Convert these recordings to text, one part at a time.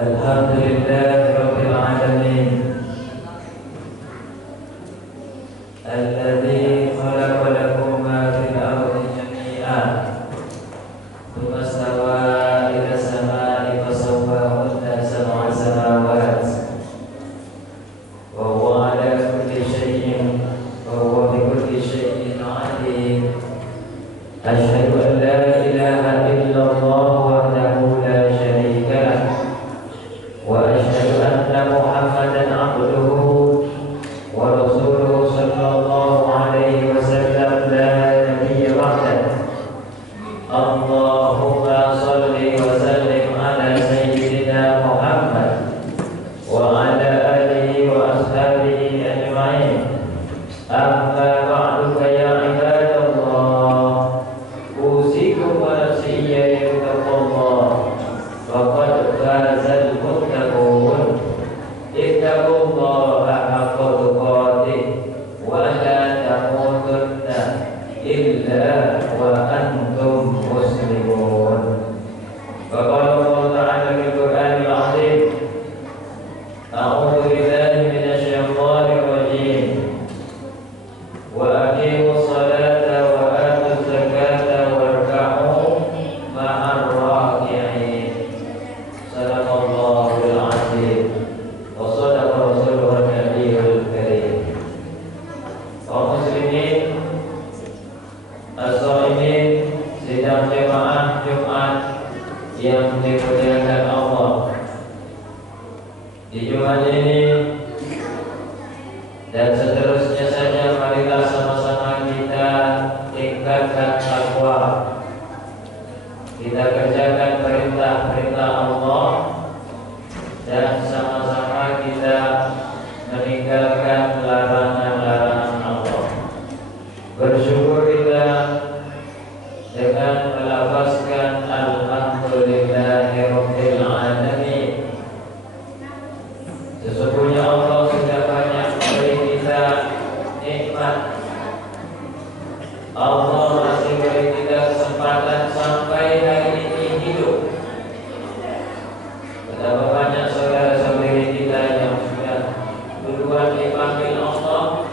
Alhamdulillahirabbil alamin. Alladzi khalaqa lakum ma fil ardi jami'an. Tsumma stawa ila samaa'i fasawwahunna sab'a samawat. Wa huwa 'ala kulli shay'in wa huwa bi kulli shay'in 'alim. Asyhadu an la ilaha illallah wahdahu la syarika lah. Wa asyhadu anna Muhammadan 'abduhu wa rasuluhu sallallahu alaihi wasallam la nabiyya ba'dah. Allahumma shalli wa sallim ala sayyidina Muhammad wa ala alihi wa ashabihi ajma'in. Amma ba'du fa ya ibadallah, usikum wa nafsiyya bittaqwallah. Faqad fazal muttaqun. Ittaqullaha haqqa tuqatih wa la tamutunna illa wa antum muslimun. Wa qala Allah ta'ala fil Qur'anil 'azim, a'udzu billahi minasy syaithanir rajim. Wa aqimus salata wa atuz zakata warka'u ma'ar raki'in. Sadaqallahul 'azim. Wa sadaqa rasuluhun nabiyul karim. Kaum muslimin, as-shaimin, sidang jemaah Jumat yang dimuliakan Allah. Di Jumat ini dan seterusnya saja, marilah sama-sama kita tingkatkan takwa. Kita kerjakan perintah-perintah Allah dan sama-sama kita meninggalkan larangan-larangan Allah. Bersyukur kita dengan melafazkan alhamdulillahirabbil alamin. Sesungguhnya Allah sudah banyak memberi kita nikmat. Allah masih beri kita kesempatan sampai hari ini hidup. Betapa banyak saudara-saudari kita yang sudah duluan dipanggil Allah,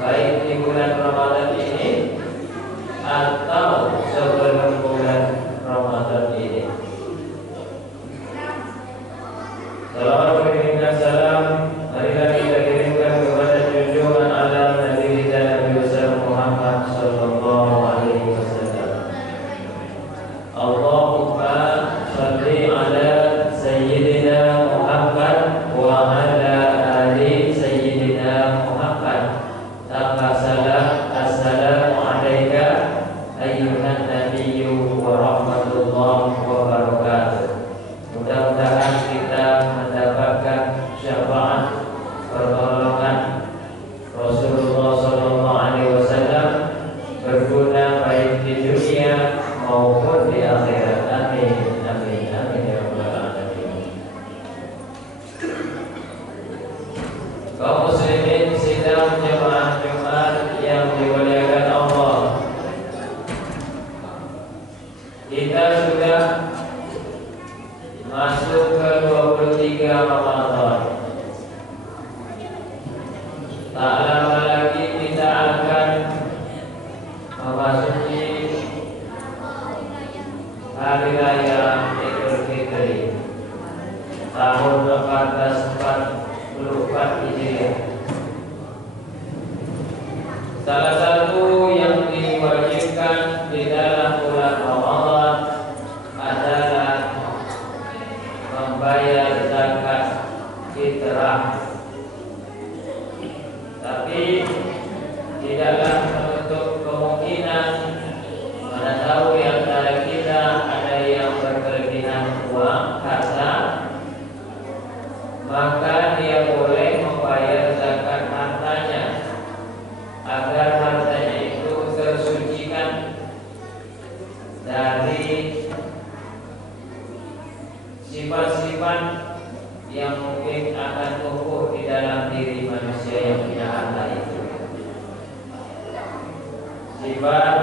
baik di bulan Ramadan ini atau sebelum bulan Ramadan ini. Salawat dan salam marilah kita kirimkan kepada junjungan alam Nabi kita Nabi besar Muhammad sallallahu alaihi wasallam. Allahumma shalli ala sayyidina Muhammad wa ala ali sayyidina Muhammad. Tanpa salam, assalamu alayka ayyuhan nabiyyu wa rahmatullahi wa barakatuh. Mudah-mudahan kita mendapatkan syafaat pertolongan Rasulullah sallallahu alaihi wasallam, berguna baik di dunia maupun di akhirat. Amin amin amin ya rabbal alamin. Kaum muslimin, sidang jemaah Jumat yang dimuliakan Allah, kita sudah masuk ke 23 Ramadan. Tak lama lagi kita akan memasuki hari raya Idul Fitri tahun 1444 Hijriah. Salah satu yang diwajibkan di dalam bulan Ramadan adalah membayar zakat fitrah. Tapi tidaklah menutup kemungkinan, mana tahu di antara kita ada yang berkelebihan uang kasa, maka dia boleh membayar zakat hartanya agar hartanya itu tersucikan dari sifat-sifat yang mungkin akan tumbuh di dalam diri manusia yang punya harta itu. Sifat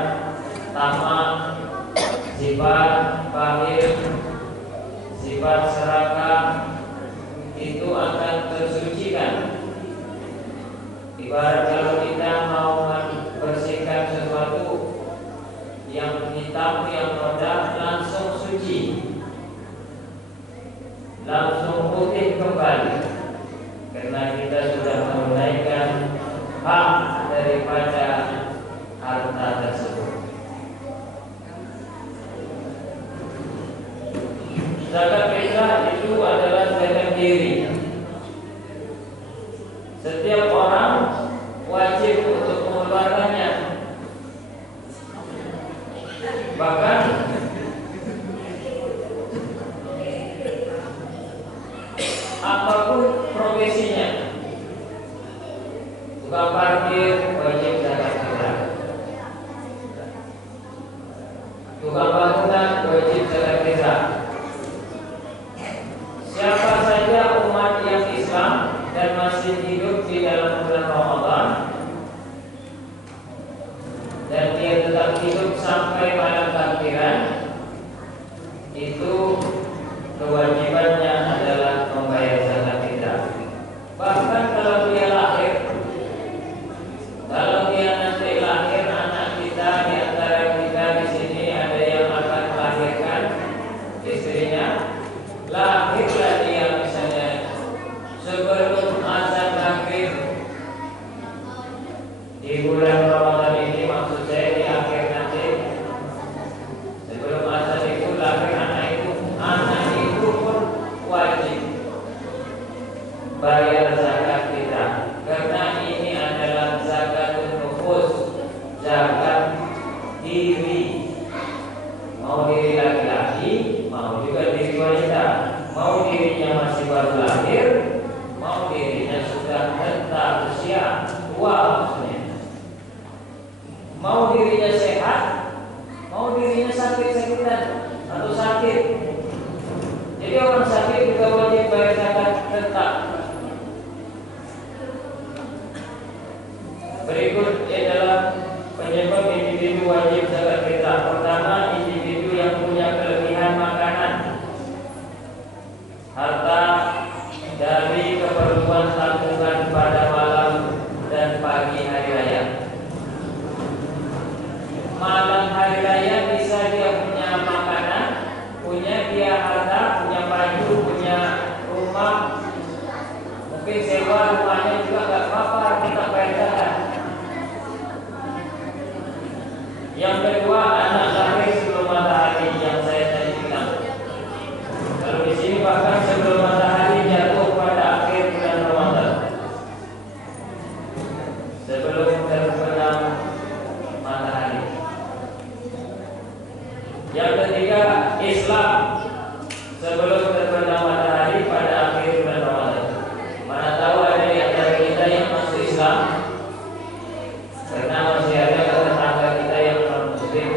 tamak, sifat bakhil, sifat sifat serakah itu akan tersucikan. Ibarat kalau kita mau membersihkan sesuatu yang hitam, yang noda, langsung suci, langsung putih kembali, karena kita sudah menunaikan hak daripada harta tersebut. Zakat fitrah itu adalah zakat diri. Setiap orang wajib untuk mengeluarkannya. Bahkan apapun profesinya, tukang parkir wajib zakat fitrah, tukang bangunan wajib zakat fitrah. Siapa saja umat yang Islam dan masih hidup di dalam bulan Ramadan dan dia tetap hidup sampai malam takbiran, itu kewajibannya adalah membayar zakat fitrah. Bahkan kalau dia lahir, kalau dia nanti lahir anak kita, di antara kita di sini ada yang akan melahirkan istrinya, lahirlah dia misalnya sebelum azan maghrib di bulan Ramadan ini, maksud saya di akhir nanti, sebelum azan itu lahir anak itu pun wajib bayar zakat fitrah, karena ini adalah zakatul nufus, zakat diri, mau diri laki-laki, mau juga diri wanita, mau dirinya masih baru lahir, mau dirinya sudah renta usia tua, maksudnya mau dirinya sehat, mau dirinya sakit-sakitan atau sakit. Jadi orang sakit juga wajib bayar zakat tetap. Berikut adalah penyebab individu wajib zakat fitrah. Pertama, individu yang punya kelebihan makanan, harta dari keperluan tabungan pada malam dan pagi hari raya. Malam hari raya bisa dia punya makanan, punya dia harta, punya baju, punya rumah, mungkin sewa rumahnya juga nggak apa-apa, kita bayar zakat. Yang kedua, anak lahir sebelum matahari yang saya tadi bilang. Kalau di sini bahkan sebelum matahari jatuh pada akhir bulan Ramadan, sebelum terbenam matahari. Yang ketiga, Islam sebelum terbenam matahari pada akhir bulan Ramadan. Mana tahu ada di antara kita yang masuk Islam, karena masih ada tetangga kita yang non Muslim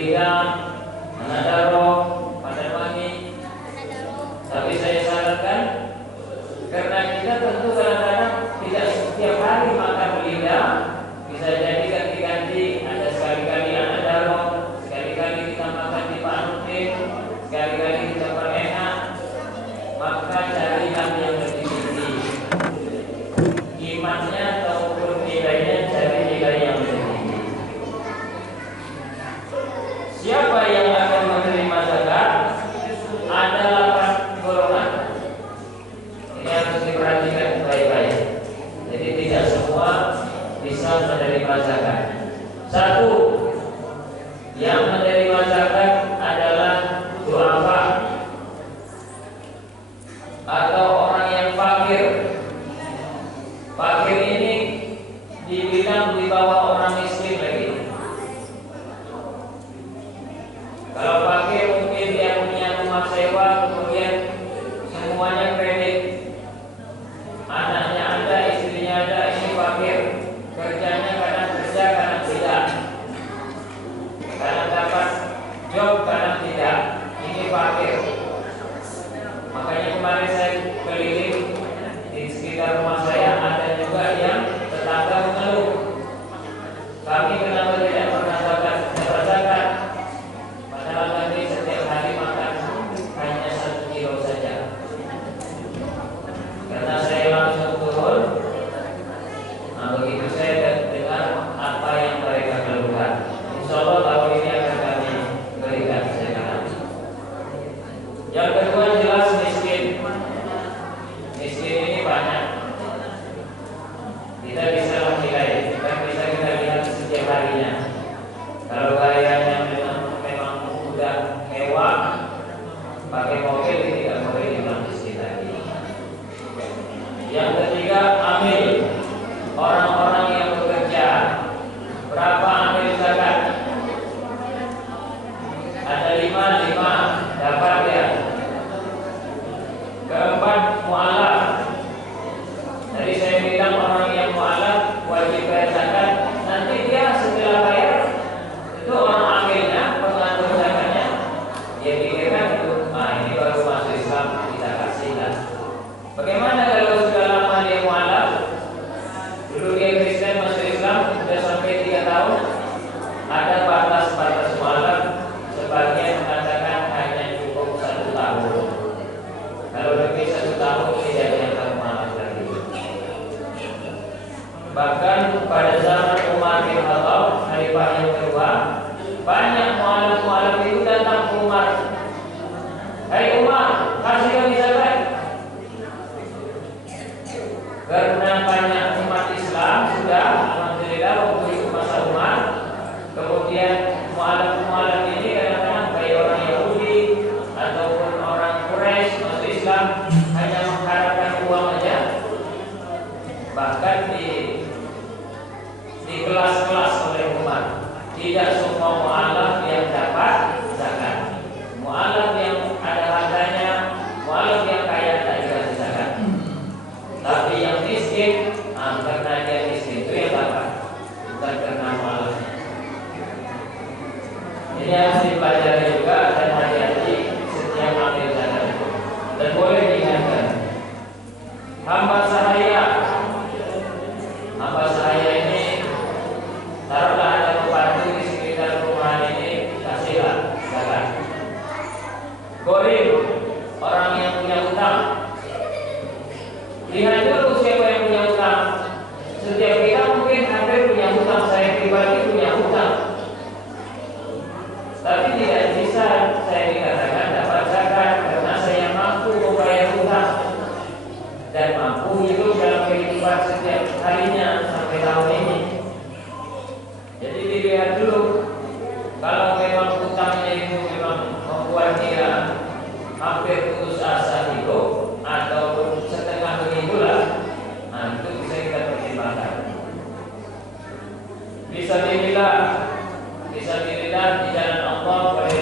Belida, Anadaro, Pandan Wangi. Tapi saya sarankan, karena kita tentu kadang-kadang tidak setiap hari makan belida, bisa jadi ganti-ganti, ada sekali-kali Anadaro, sekali-kali kita makan di Pak Nudin, sekali-kali kita berenak, maka carilah yang lebih tinggi imannya ataupun nilainya, cari nilai yang lebih tinggi. Siapa yang akan menerima zakat? Ada 8 golongan. Ini harus diperhatikan baik-baik. Jadi tidak semua bisa menerima zakat. 1, yang menerima zakat adalah du'afa atau orang yang fakir. Fakir ini dibilang di bawah orang miskin lagi. Kalau fakir mungkin dia punya rumah sewa, kemudian semuanya kredit, anaknya ada, istrinya ada, ini fakir. Kerjanya kadang kerja, kadang tidak, kadang dapat job, kadang tidak. Ini fakir. Makanya kemarin saya keliling di sekitar rumah saya, ada juga yang tetangga mengeluh, kami kenapa tidak pernah dapat zakat, padahal kami setiap hari makan hanya 1 kilo saja. Karena saya langsung turun, nah begitu saya dengar apa yang mereka keluhkan, insya Allah tahun ini akan kami berikan zakat. Yang kedua jelas miskin. Miskin ini banyak. Kita bisa menilai, dan bisa kita lihat setiap harinya. Kalau gayanya memang udah mewah, pakai mobil, tidak boleh dibilang miskin lagi. Yang ketiga amil, orang-orang yang bekerja. Berapa amil zakat? Ada 5 dapat ya. Keempat mu'alaf. Tadi saya bilang orang yang mu'alaf wajib bayar zakat. Nanti dia setelah bayar itu orang amilnya, pengatur zakatnya, dia pikirkan itu, ini baru masuk Islam, kita kasihlah. Bagaimana kalau sudah lama dia mu'alaf? Dulu dia Kristen masuk Islam sudah sampai 3 tahun. Ada batas-batas mu'alaf. Sebagian mengatakan hanya cukup 1 tahun. Kalau lebih 1 tahun tidak dianggap mu'alaf lagi. Bahkan pada zaman Umar bin Khattab, khalifah yang kedua, banyak mu'alaf-mu'alaf itu datang ke Umar. Hai Umar, kasih kami zakat. Karena banyak umat Islam sudah, alhamdulillah, waktu itu masa Umar. Kemudian mu'alaf-mu'alaf ini kadang-kadang baik orang Yahudi ataupun orang Quraisy masuk Islam hanya mengharapkan uang saja. Bahkan di kelas-kelas oleh Umar, tidak semua mu'alaf yang dapat zakat. Mu'alaf yang ada hartanya, mu'alaf yang kaya tak dikasih zakat. Tapi yang miskin, karena dia miskin itu yang dapat, bukan karena mu'alafnya. Ini harus dipelajari juga dan hati-hati setiap ambil zakat. Dan boleh diingatkan, hamba sahaya ini, taruhlah ada pembantu di sekitar rumah ini, kasihlah zakat. Gorib, orang yang punya hutang, lihat dulu siapa yang punya hutang. Setiap kita mungkin hampir punya hutang, saya pribadi punya hutang. Tapi tidak bisa saya dikatakan dapat zakat karena saya mampu membayar hutang dan mampu hidup dalam kehidupan setiap harinya sampai tahun ini. Jadi dilihat dulu, kalau memang hutangnya itu memang membuat dia hampir putus asa hidup ataupun setengah begitulah, itu bisa kita pertimbangkan. Bisa dilihat di jalan Allah boleh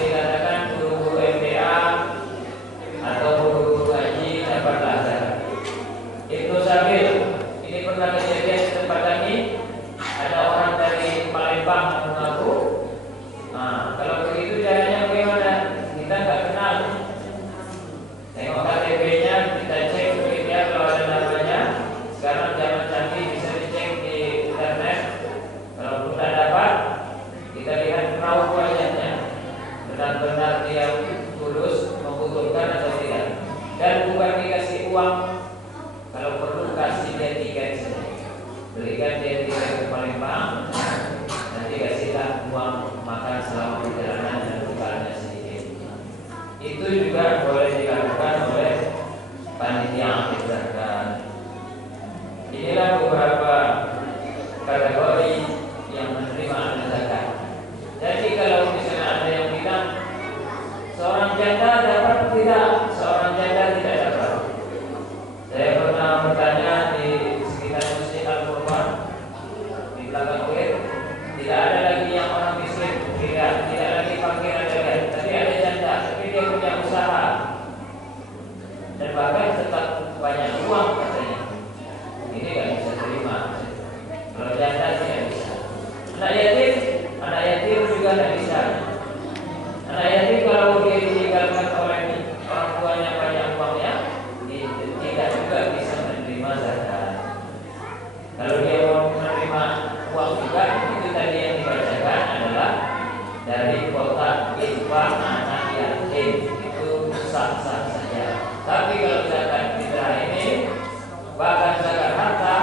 benar-benar dia tulus membutuhkan atau tidak. Dan bukan dikasih uang, kalau perlu kasih dia tiket saja. Berikan dia tiket ke Palembang, nanti kasihlah uang makan selama perjalanan dan bekalnya sedikit. Itu juga boleh dilakukan oleh panitia amil zakat. Inilah beberapa kategori yang menerima amil zakat. Jadi kalau misalnya ada yang bilang seorang janda dapat tidak, seorang janda tidak dapat. Saya pernah bertanya di sekitar Masjid Al-Qurban di belakang UIN, tidak ada lagi yang orang miskin, tidak lagi fakir ada lagi, tapi ada janda, tapi dia punya usaha dan bahkan tetap banyak uang katanya. Ini nggak bisa terima. Kalau janda tidak bisa. Anak yatim juga tidak bisa. Anak yatim kalau dia ditinggalkan oleh orang tuanya banyak uangnya, tidak juga bisa menerima zakat. Kalau dia mau menerima uang juga, itu tadi yang dibacakan adalah dari kotak infak anak yatim, itu sah-sah saja. Tapi kalau zakat fitrah ini, bahkan zakat harta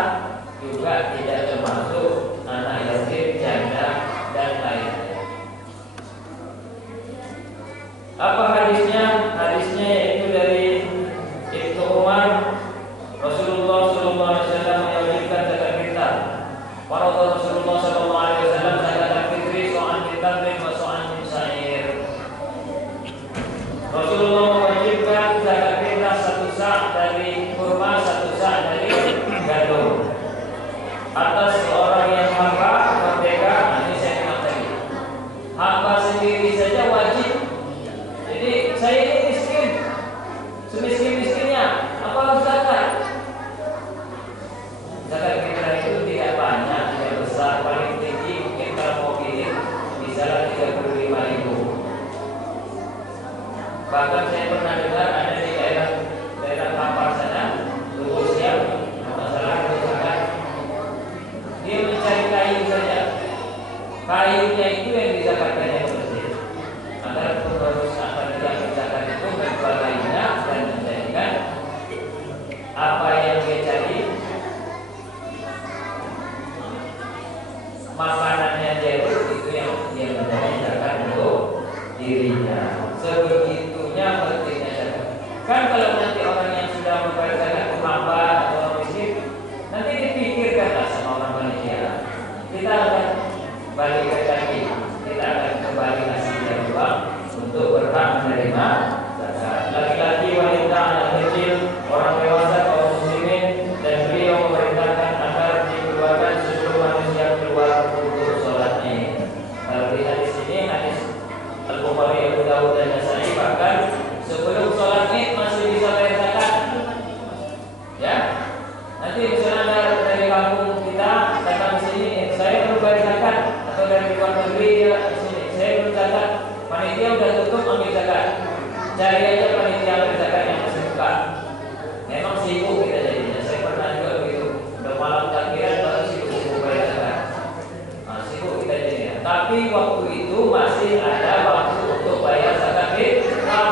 juga tidak termasuk anak yatim, janda dan lainnya. Apa hadisnya? Hadisnya yaitu dari Ibnu Umar, Rasulullah SAW mewajibkan zakat fitrah. Para Rasulullah SAW zakat fitri so'an min tamrin wa so'an min sa'ir. Rasulullah mewajibkan zakat fitrah 1 sa' dari kurma, 1 sa' dari gandum atas seorang yang hamba merdeka. Ini saya bilang tadi, hamba sendiri saja wajib. Jadi saya ini miskin, semiskin-miskinnya, apa harus zakat? Zakat fitrah itu tidak banyak, tidak besar, paling tinggi mungkin kalau mau pilih bisa 35.000. Bahkan saya pernah dengar ada di daerah Kampar sana, lulus siap, masalah zakat. Dia mencari kayu saja, kayunya itu yang dizakatkan yang bersih. Agar pengurus akan yang zakat itu menjual kayunya dan menjadikan apa yang dia cari, makanannya dia itu yang dia menjadi zakat untuk dirinya. Sebegitunya pentingnya zakat. Kan kalau nanti orang yang sudah membayar zakat itu hamba atau orang miskin, nanti dipikirkanlah sama orang panitia. Kita akan balik lagi, kita akan kembali kasih dia uang untuk berhak menerima zakat. Laki-laki, wanita, anak kecil, orang dewasa, kaum muslimin, dan beliau memerintahkan agar dikeluarkan seluruh manusia keluar untuk sholat Id. Kalau di hadis ini, hadis Al-Bukhari, Abu Dawud dan Nasai, bahkan sebelum sholat Id masih bisa bayar zakat. Ya, nanti misalnya dari kampung kita datang ke sini, saya perlu bayar zakat, atau dari luar negeri dia ke sini, saya perlu zakat. Panitia udah tutup ambil zakat. Cari aja panitia ambil zakat yang masih buka. Memang sibuk kita jadinya. Saya pernah juga begitu. Udah malam takbiran baru sibuk bayar zakat. Sibuk kita jadinya. Tapi waktu itu masih ada waktu untuk bayar zakat fitrah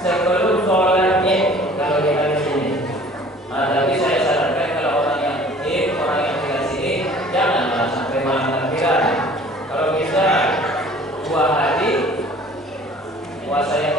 sebelum sholat Id kalau kita di sini. Tapi saya sarankan kalau orang yang tinggal sini janganlah sampai malam takbiran. Kalau bisa 2 hari puasa yang